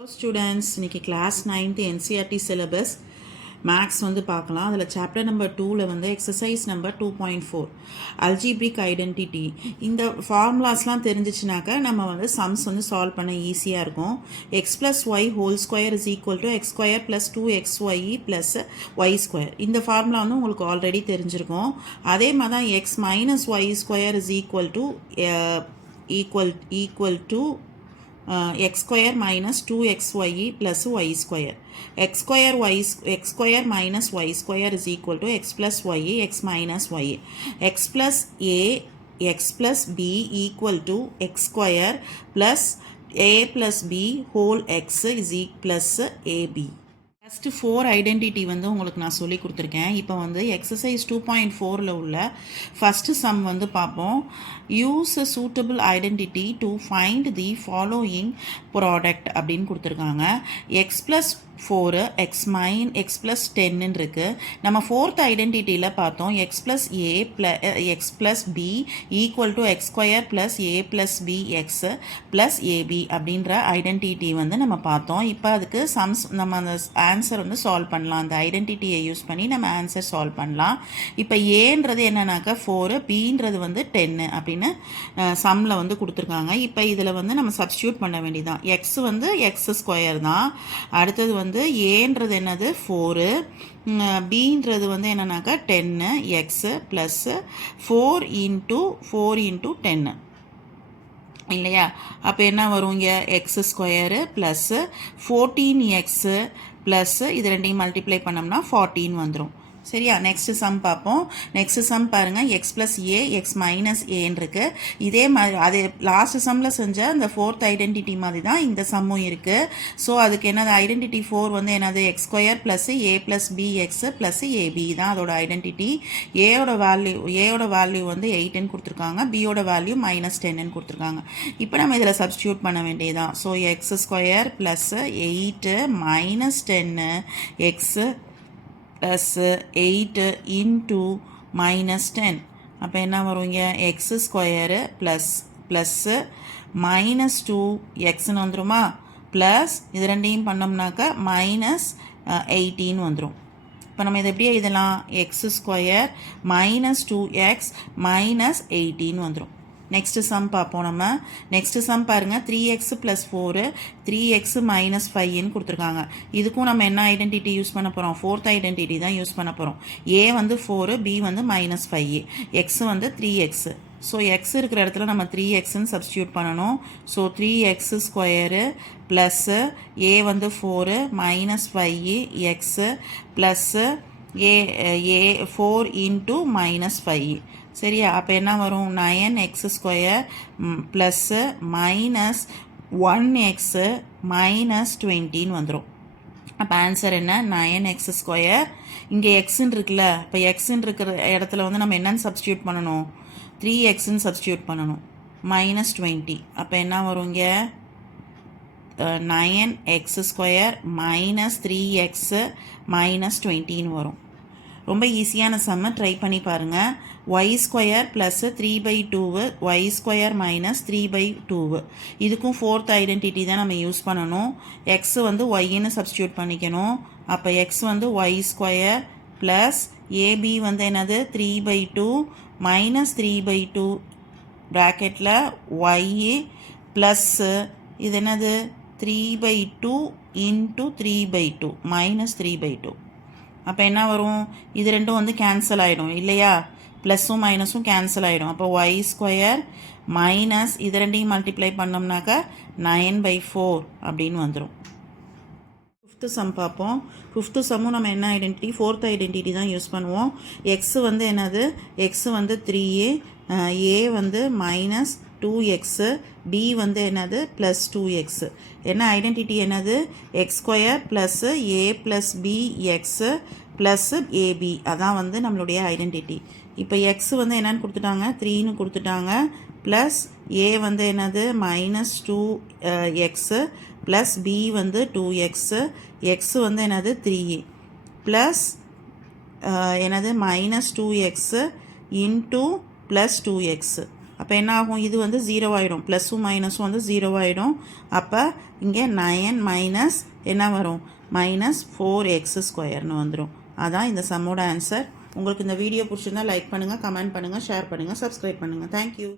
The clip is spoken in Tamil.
Hello students, இன்னைக்கு class 9th NCERT syllabus maths வந்து பார்க்கலாம். அதில் சாப்டர் நம்பர் 2ல் வந்து எக்ஸசைஸ் நம்பர் 2.4 அல்ஜிப்ரிக் ஐடென்டிட்டி. இந்த ஃபார்முலாஸ்லாம் தெரிஞ்சிச்சுனாக்கா நம்ம வந்து சம்ஸ் வந்து சால்வ் பண்ண ஈஸியாக இருக்கும். X plus y whole square is equal to x square plus 2xy plus y square. இந்த ஃபார்முலா வந்து உங்களுக்கு ஆல்ரெடி தெரிஞ்சிருக்கும். அதே மாதிரி தான் x minus y square is equal to x square minus 2xy plus y square. x square minus y square is equal to x plus y x minus y. x plus a x plus b equal to x square plus a plus b whole x is plus ab. First 4 identity வந்து உங்களுக்கு நான் சொல்லி கொடுத்துருக்கேன். இப்போ வந்து எக்ஸசைஸ் 2.4ல் உள்ள ஃபஸ்ட்டு சம் வந்து பார்ப்போம். Use a suitable identity to find the following product அப்படின்னு கொடுத்துருக்காங்க. எக்ஸ் ப்ளஸ் 4 எக்ஸ் ப்ளஸ் 10 இருக்குது. நம்ம ஃபோர்த் ஐடென்டிட்டியில் பார்த்தோம் x plus a x plus b equal to x square plus A plus B X plus ab அப்படின்ற ஐடென்டிட்டி வந்து நம்ம பார்த்தோம். இப்போ அதுக்கு சம்ஸ் நம்ம அந்த ஆன்சர் வந்து சால்வ் பண்ணலாம். அந்த ஐடென்டிட்டியை யூஸ் பண்ணி நம்ம ஆன்சர் சால்வ் பண்ணலாம். இப்போ ஏன்றது என்னன்னாக்கா 4, பின்றது வந்து 10 அப்படின்னு சம்மில் வந்து கொடுத்துருக்காங்க. இப்போ இதில் வந்து நம்ம சப்ஸ்டியூட் பண்ண வேண்டியதான். எக்ஸ் வந்து எக்ஸ் ஸ்கொயர் தான். அடுத்தது வந்து ஏன்றது என்னது 4, பின்றது வந்து என்னன்னாக்கா 10 எக்ஸ் ப்ளஸ் 4 இன்ட்டு 10 இல்லையா? அப்போ என்ன வரும் இங்கே X square plus 14x plus இது ரெண்டையும் மல்டிப்ளை பண்ணோம்னா 14 வந்துடும். சரியா? நெக்ஸ்ட் சம் பார்ப்போம். நெக்ஸ்ட் சம் பாருங்கள். X plus a X minus ஏன்னு இருக்குது. இதே மாதிரி அது லாஸ்ட் சம்மில் செஞ்ச அந்த ஃபோர்த் ஐடென்டிட்டி மாதிரி தான் இந்த சம்மும் இருக்குது. ஸோ அதுக்கு என்னது ஐடென்டிட்டி 4 வந்து என்னது எக்ஸ் ஸ்கொயர் ப்ளஸ் ஏ plus B X plus AB தான் அதோட ஐடென்டிட்டி. ஏயோட வேல்யூ வந்து 8ன்னு கொடுத்துருக்காங்க. பியோட வேல்யூ -10ன்னு கொடுத்துருக்காங்க. இப்போ நம்ம இதில் சப்ஸ்டியூட் பண்ண வேண்டியதுதான். So X square plus 8 -10 X plus 8 into -10. அப்போ என்ன வருங்க எக்ஸ் ஸ்கொயரு ப்ளஸ்ஸு -2 எக்ஸ்ன்னு வந்துருமா? ப்ளஸ் இது ரெண்டையும் பண்ணோம்னாக்கா -18 வந்துடும். இப்போ நம்ம இதை எப்படியே இதெல்லாம் எக்ஸ் ஸ்கொயர் -2x -18 வந்துடும். நெக்ஸ்ட்டு சம் பார்ப்போம். நம்ம நெக்ஸ்ட்டு சம் பாருங்கள். 3x + 4 3x -5ன்னு கொடுத்துருக்காங்க. இதுக்கும் நம்ம என்ன ஐடென்டிட்டி யூஸ் பண்ண போகிறோம்? ஃபோர்த் ஐடென்டிட்டி தான் யூஸ் பண்ண போகிறோம். ஏ வந்து 4, பி வந்து -5, எக்ஸ் வந்து 3x. ஸோ எக்ஸ் இருக்கிற இடத்துல நம்ம 3xன்னு சப்ஸ்டியூட் பண்ணணும். ஸோ 3x ஸ்கொயரு ப்ளஸ்ஸு ஏ வந்து 4 -5 எக்ஸு ப்ளஸ்ஸு ஏ 4 இன்ட்டு -5. சரியா? அப்போ என்ன வரும்? 9x ஸ்கொயர் ப்ளஸ்ஸு -1x -20 வந்துடும். அப்போ ஆன்சர் என்ன? 9x square. இங்கே எக்ஸுன்னு இருக்குல்ல, இப்போ எக்ஸுன்னு இருக்கிற இடத்துல வந்து நம்ம என்னன்னு சப்ஸ்டியூட் பண்ணணும்? 3xன்னு சப்ஸ்டியூட் பண்ணணும். -20. அப்போ என்ன வரும் இங்கே? 9x ஸ்கொயர் -3x -20 வரும். ரொம்ப ஈஸியான சம்மை ட்ரை பண்ணி பாருங்கள். Y square plus 3/2 y square -3/2 இதுக்கும் ஃபோர்த் ஐடென்டிட்டி தான் நம்ம யூஸ் பண்ணணும். எக்ஸ் வந்து ஒய்ன்னு சப்ஸ்டியூட் பண்ணிக்கணும். அப்போ எக்ஸ் வந்து ஒய் ஸ்கொயர் ப்ளஸ் ஏபி வந்து என்னது 3/2 -3/2 ப்ராக்கெட்டில் ஒய் ப்ளஸ்ஸு இது என்னது 3/2 இன்ட்டு 3/2 -3/2. அப்போ என்ன வரும்? இது ரெண்டும் வந்து கேன்சல் ஆகிடும் இல்லையா? ப்ளஸ்ஸும் மைனஸும் கேன்சல் ஆகிடும். அப்போ ஒய் ஸ்கொயர் மைனஸ் இது ரெண்டையும் மல்டிப்ளை பண்ணோம்னாக்கா 9/4 அப்படின்னு வந்துடும். ஃபிஃப்த்து சம் பார்ப்போம். ஃபிஃப்த்து சம்மும் நம்ம என்ன ஐடென்டிட்டி? ஃபோர்த் ஐடென்டிட்டி தான் யூஸ் பண்ணுவோம். எக்ஸ் வந்து என்னது? எக்ஸ் வந்து 3, ஏ வந்து -2x, பி வந்து என்னது? +2x. என்ன ஐடென்டிட்டி என்னது? எக்ஸ் ஸ்கொயர் ப்ளஸ் ஏ plus B X plus AB அதான் வந்து நம்மளுடைய ஐடென்டிட்டி. இப்போ எக்ஸ் வந்து என்னன்னு கொடுத்துட்டாங்க? 3ன்னு கொடுத்துட்டாங்க. ப்ளஸ் ஏ வந்து என்னது? -2x ப்ளஸ் பி வந்து 2x, எக்ஸ் வந்து என்னது? 3 ப்ளஸ் என்னது? -2x into +2x. அப்போ என்ன ஆகும், இது வந்து 0 ஆகிடும், ப்ளஸும் மைனஸும் வந்து 0 ஆகிடும். அப்போ இங்கே 9 மைனஸ் என்ன வரும், -4x² வந்துடும். அதான் இந்த சம்மோட ஆன்சர். உங்களுக்கு இந்த வீடியோ பிடிச்சிருந்தா லைக் பண்ணுங்கள், கமெண்ட் பண்ணுங்கள், ஷேர் பண்ணுங்கள், சப்ஸ்கிரைப் பண்ணுங்கள். தேங்க்யூ.